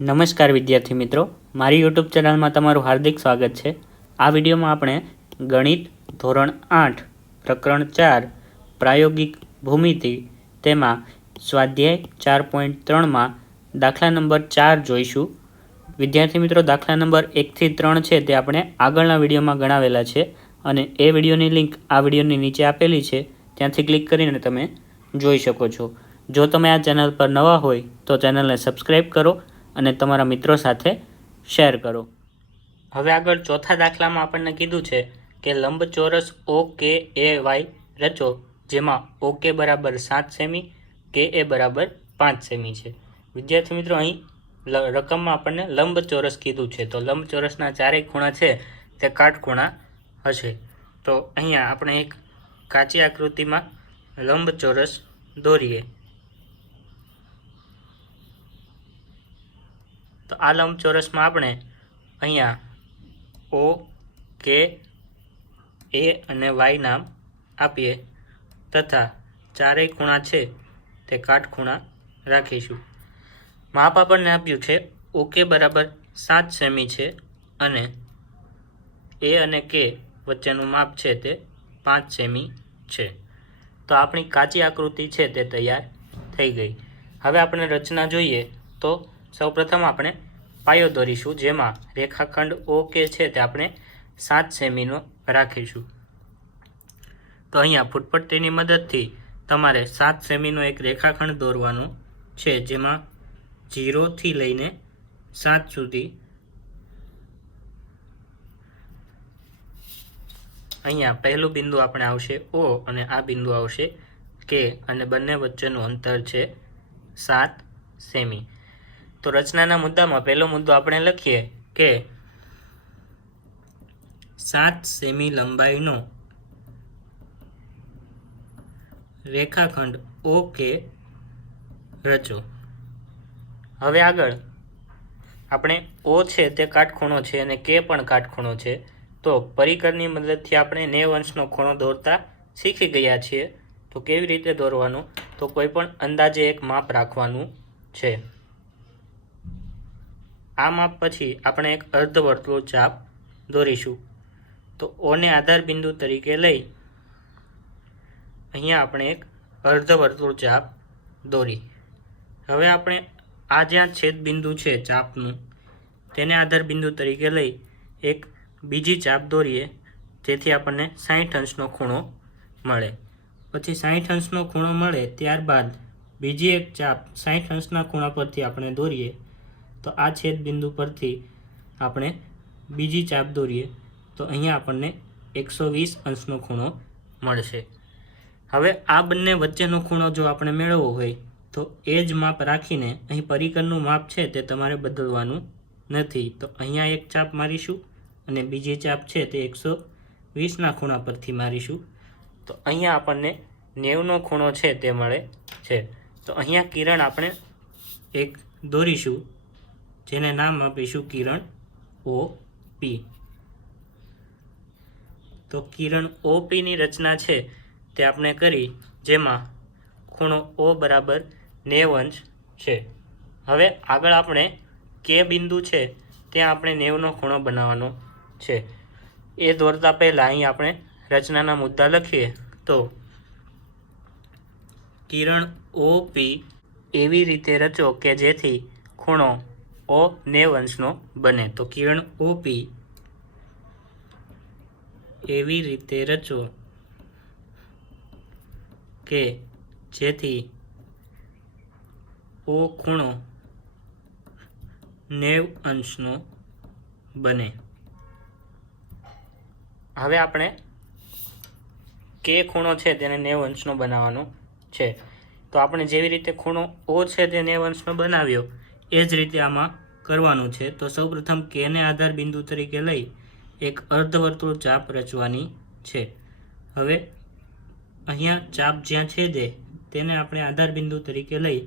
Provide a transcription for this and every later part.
નમસ્કાર વિદ્યાર્થી મિત્રો, મારી યુટ્યુબ ચેનલમાં તમારું હાર્દિક સ્વાગત છે। આ વિડીયોમાં આપણે ગણિત ધોરણ 8 પ્રકરણ 4 પ્રાયોગિક ભૂમિતિ તેમાં સ્વાધ્યાય 4.3માં દાખલા નંબર 4 જોઈશું। વિદ્યાર્થી મિત્રો, દાખલા નંબર 1 થી 3 છે તે આપણે આગળના વિડીયોમાં ગણાવેલા છે અને એ વિડીયોની લિંક આ વિડીયોની નીચે આપેલી છે, ત્યાંથી ક્લિક કરીને તમે જોઈ શકો છો। જો તમે આ ચેનલ પર નવા હોય તો ચેનલને સબસ્ક્રાઈબ કરો અને તમારા મિત્રો સાથે શેર કરો। હવે આગળ ચોથા દાખલામાં આપણને કીધું છે કે લંબચોરસ OKAY રચો, જેમાં OK બરાબર 7 સેમી, KA બરાબર 5 સેમી છે। વિદ્યાર્થી મિત્રો, અહીં રકમમાં આપણને લંબચોરસ કીધું છે, તો લંબચોરસના ચારેય ખૂણા છે તે કાટખૂણા હશે। તો અહીંયા આપણે એક કાચી આકૃતિમાં લંબચોરસ દોરીએ। તો આ લંબચોરસમાં આપણે અહીંયા OKA અને Y નામ આપીએ તથા ચારેય ખૂણા છે તે કાટખૂણા રાખીશું। માપ આપણને આપ્યું છે OK બરાબર 7 સેમી છે અને A અને K વચ્ચેનું માપ છે તે 5 સેમી છે। તો આપણી કાચી આકૃતિ છે તે તૈયાર થઈ ગઈ। હવે આપણે રચના જોઈએ તો સૌપ્રથમ આપણે પાયો દોરીશું, જેમાં રેખાખંડ OK છે તે આપણે 7 સેમીનો રાખીશું। તો અહીંયા ફૂટપટ્ટીની મદદથી તમારે 7 સેમીનો એક રેખાખંડ દોરવાનો છે, જેમાં 0 થી લઈને 7 સુધી અહીંયા પહેલું બિંદુ આપણે આવશે O અને આ બિંદુ આવશે K અને બંને વચ્ચેનું અંતર છે 7 સેમી। તો રચનાના મુદ્દામાં પહેલો મુદ્દો આપણે લખીએ કે 7 સેમી લંબાઈનો રેખાખંડ OK રચો। હવે આગળ આપણે O છે તે કાટખૂણો છે અને K પણ કાટખૂણો છે, તો પરિકરની મદદથી આપણે 90 અંશનો ખૂણો દોરતા શીખી ગયા છીએ। તો કેવી રીતે દોરવાનું, તો કોઈ પણ અંદાજે એક માપ રાખવાનું છે। આ માપ પછી આપણે એક અર્ધવર્તુળ ચાપ દોરીશું। તો O ને આધાર બિંદુ તરીકે લઈ અહીંયા આપણે એક અર્ધવર્તુળ ચાપ દોરી। હવે આપણે આ જ્યાં છેદ બિંદુ છે ચાપનું, તેને આધાર બિંદુ તરીકે લઈ એક બીજી ચાપ દોરીએ, જેથી આપણને 60 અંશનો ખૂણો મળે। પછી 60 અંશનો ખૂણો મળે ત્યારબાદ બીજી એક ચાપ 60 અંશના ખૂણા પરથી આપણે દોરીએ, તો આ છેદ બિંદુ પરથી આપણે બીજી ચાપ દોરીએ, તો અહીંયા આપણને 120 અંશનો ખૂણો મળશે। હવે આ બંને વચ્ચેનો ખૂણો જો આપણે મેળવવો હોય તો એ જ માપ રાખીને અહીં પરિકરનું માપ છે તે તમારે બદલવાનું નથી। તો અહીંયા એક ચાપ મારીશું અને બીજી ચાપ છે તે 120ના ખૂણા પરથી મારીશું, તો અહીંયા આપણને 90નો ખૂણો છે તે મળે છે। તો અહીંયા કિરણ આપણે એક દોરીશું, જેને નામ આપીશું કિરણ OP। તો કિરણ OP ની રચના છે તે આપણે કરી, જેમાં ખૂણો O બરાબર 90 અંશ છે। હવે આગળ આપણે K બિંદુ છે ત્યાં આપણે 90નો ખૂણો બનાવવાનો છે। એ દોરતા પહેલાં અહીં આપણે રચનાના મુદ્દા લખીએ તો કિરણ OP એવી રીતે રચો કે જેથી ખૂણો O 90 અંશનો બને। તો કિરણ OP એવી રીતે રચો કે જેથી O ખૂણો 90 અંશનો બને। હવે આપણે K ખૂણો છે તેને 90 અંશનો બનાવવાનો છે। તો આપણે જેવી રીતે ખૂણો O છે તે 90 અંશનો બનાવ્યો, એ જ રીતે આમાં કરવાનું છે। તો સૌપ્રથમ K ને આધાર બિંદુ તરીકે લઈ એક અર્ધવર્તુળ ચાપ રચવાની છે। હવે અહીંયા ચાપ જ્યાં છેદે તેને આપણે આધાર બિંદુ તરીકે લઈ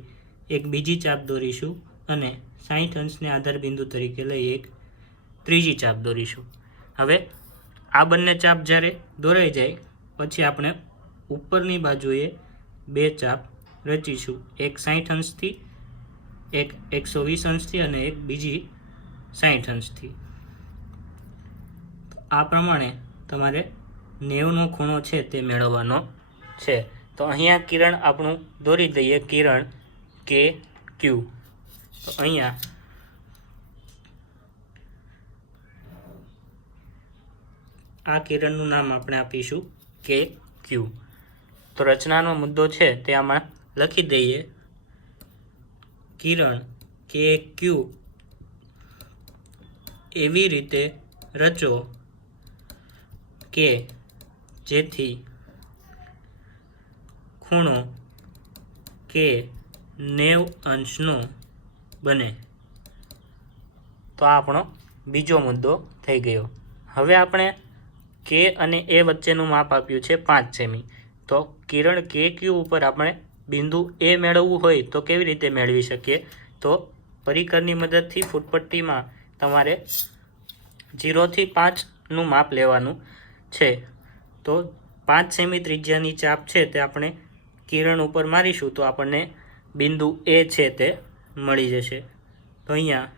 એક બીજી ચાપ દોરીશું અને 60 અંશને આધાર બિંદુ તરીકે લઈ એક ત્રીજી ચાપ દોરીશું। હવે આ બંને ચાપ જ્યારે દોરાઈ જાય પછી આપણે ઉપરની બાજુએ બે ચાપ રચીશું, એક 60 અંશથી એક 120 અંશથી અને એક બીજી 60 અંશથી. આ પ્રમાણે તમારે 90નો ખૂણો છે તે મેળવવાનો છે. તો અહીંયા કિરણ આપણું દોરી દઈએ, કિરણ કે ક્યુ. તો અહીંયા આ કિરણનું નામ આપણે આપીશું કે ક્યુ. તો રચનાનો મુદ્દો છે તે આમાં લખી દઈએ, કિરણ કે ક્યુ એવી રીતે રચો કે જેથી ખૂણો કે 90 અંશનો બને. તો આ આપણો બીજો મુદ્દો થઈ ગયો. હવે આપણે કે અને એ વચ્ચેનું માપ આપ્યું છે 5 સેમી. તો કિરણ કે ક્યુ ઉપર આપણે બિંદુ એ મેળવવું હોય તો કેવી રીતે મેળવી શકીએ? તો પરિકરની મદદથી ફૂટપટ્ટીમાં તમારે 0 થી 5નું માપ લેવાનું છે. તો 5 સેમી ત્રિજ્યાની ચાપ છે તે આપણે કિરણ ઉપર મારીશું તો આપણને બિંદુ એ છે તે મળી જશે. તો અહીંયા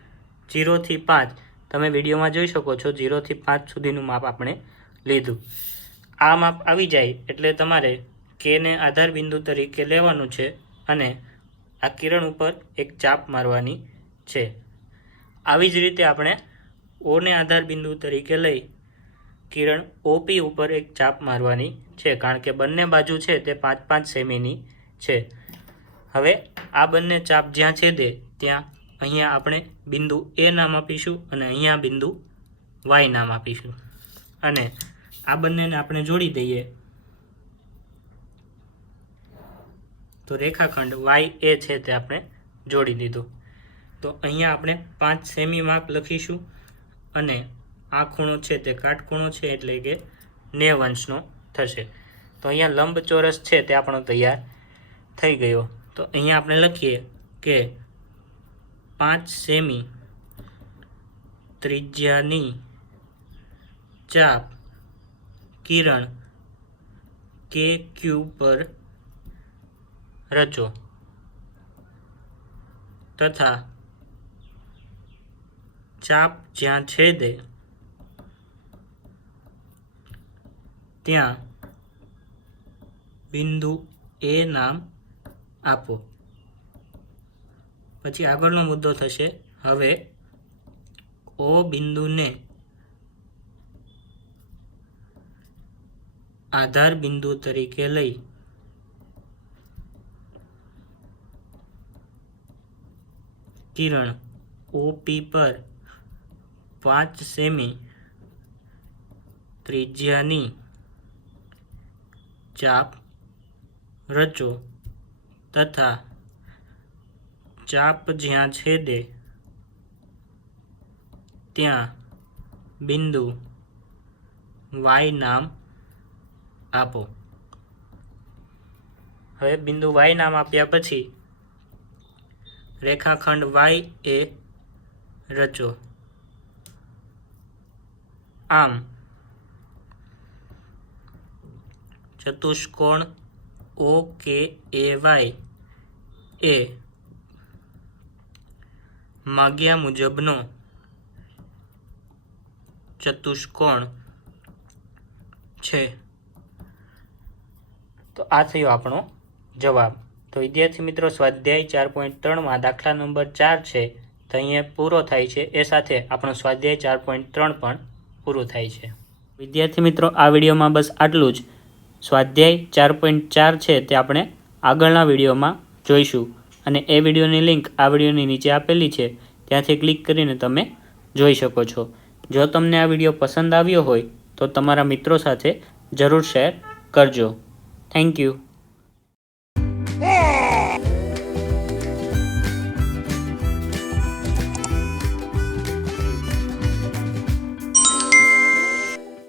0 થી 5 તમે વિડીયોમાં જોઈ શકો છો, 0 થી 5 સુધીનું માપ આપણે લીધું. આ માપ આવી જાય એટલે તમારે કેને આધાર બિંદુ તરીકે લેવાનું છે અને આ કિરણ ઉપર એક ચાપ મારવાની છે. આવી જ રીતે આપણે ઓને આધાર બિંદુ તરીકે લઈ કિરણ ઓપી ઉપર એક ચાપ મારવાની છે, કારણ કે બંને બાજુ છે તે 5-5 સેમીની છે. હવે આ બંને ચાપ જ્યાં છેદે ત્યાં અહીંયા આપણે બિંદુ એ નામ આપીશું અને અહીંયા બિંદુ વાય નામ આપીશું અને આ બંનેને આપણે જોડી દઈએ. તો રેખાખંડ વાય એ છે તે આપણે જોડી દીધો. તો અહીંયા આપણે 5 સેમી માપ લખીશું અને આ ખૂણો છે તે કાટખૂણો છે એટલે કે 90 અંશનો થશે. તો અહીંયા લંબચોરસ છે તે આપણો તૈયાર થઈ ગયો. તો અહીંયા આપણે લખીએ કે 5 સેમી ત્રિજ્યાની ચાપ કિરણ કે ક્યુ પર રચો તથા ચાપ જ્યાં છેદે ત્યાં બિંદુ એ નામ આપો. પછી આગળનો મુદ્દો થશે, હવે ઓ બિંદુને આધાર બિંદુ તરીકે લઈ કિરણ ઓપી પર 5 સેમી ત્રિજ્યાની ચાપ રચો તથા ચાપ જ્યાં છેદે ત્યાં બિંદુ વાય નામ આપો. હવે બિંદુ વાય નામ આપ્યા પછી રેખાખંડ વાય એ રચો. આમ ચતુષ્કોણ ઓ કે એ વાય એ માગ્યા મુજબનો ચતુષ્કોણ છે. તો આ થયો આપણો જવાબ. તો વિદ્યાર્થી મિત્રો, સ્વાધ્યાય 4.3માં દાખલા નંબર 4 છે તો અહીંયા પૂરો થાય છે. એ સાથે આપણો સ્વાધ્યાય 4.3 પણ પૂરું થાય છે. વિદ્યાર્થી મિત્રો, આ વિડીયોમાં બસ આટલું જ. સ્વાધ્યાય 4.4 છે તે આપણે આગળના વિડીયોમાં જોઈશું અને એ વિડીયોની લિંક આ વિડીયોની નીચે આપેલી છે, ત્યાંથી ક્લિક કરીને તમે જોઈ શકો છો. જો તમને આ વિડીયો પસંદ આવ્યો હોય તો તમારા મિત્રો સાથે જરૂર શેર કરજો. Thank you.